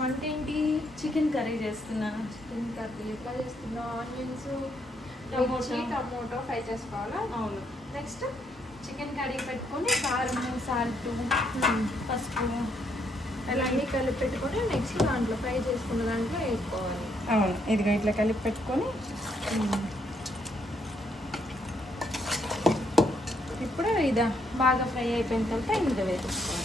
వంట ఏంటి? Chicken curry చేస్తున్నా. చికెన్ కర్రీ ఎట్లా చేస్తున్నావు? ఆనియన్స్, టమోటో ఫ్రై చేసుకోవాలా? అవును. నెక్స్ట్ చికెన్ కర్రీ పెట్టుకొని కారం, సాల్ట్, పసుపు అన్నీ కలిపి పెట్టుకొని నెక్స్ట్ దాంట్లో ఫ్రై చేసుకున్న దాంట్లో వేసుకోవాలి. అవును, ఇదిగో ఇట్లా కలిపి పెట్టుకొని ఇప్పుడు ఇదా బాగా ఫ్రై అయిపోయిన తర్వాత ఇందులో వేసుకోవాలి.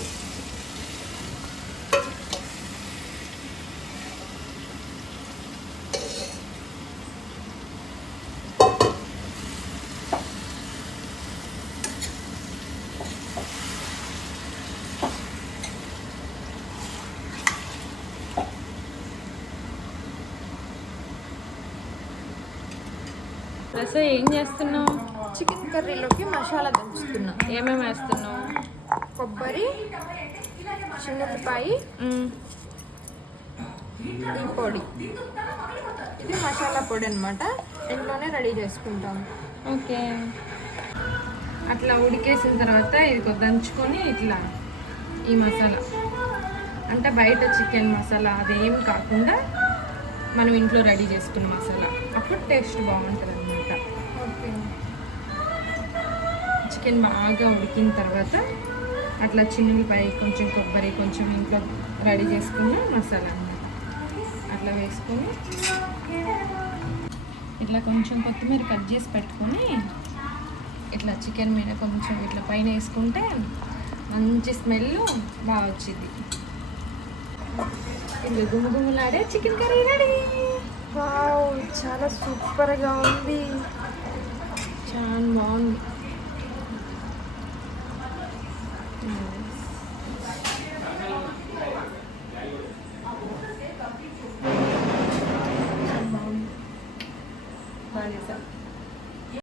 రస ఏం చేస్తున్నావు? చికెన్ కర్రీలోకి మసాలా దంచుతున్నా. ఏమేమి వేస్తున్నావు? కొబ్బరి, చిన్నులపాయ, ఈ పొడి. ఇది మసాలా పొడి అనమాట. ఇంట్లోనే రెడీ చేసుకుంటాము. ఓకే. అట్లా ఉడికేసిన తర్వాత ఇది దంచుకొని ఇట్లా ఈ మసాలా అంటే బయట చికెన్ మసాలా అదేం కాకుండా మనం ఇంట్లో రెడీ చేసుకున్న మసాలా, అప్పుడు టేస్ట్ బాగుంటుంది అనమాట. ఓకే. చికెన్ బాగా ఉడికిన తర్వాత అట్లా చిన్నులపాయ, కొంచెం కొబ్బరి, కొంచెం ఇంట్లో రెడీ చేసుకున్న మసాలా అన్నమాట అట్లా వేసుకొని ఇట్లా కొంచెం కొత్తిమీర కట్ చేసి పెట్టుకొని ఇట్లా చికెన్ మీద కొంచెం ఇట్లా పైన వేసుకుంటే మంచి స్మెల్ బాగా వచ్చింది. ఇది గుమగుమలాడే చికెన్ కర్రీ రెడీ. వావ్, చాలా సూపర్గా ఉంది. చాలా బాగుంది. బాగా చేశాను.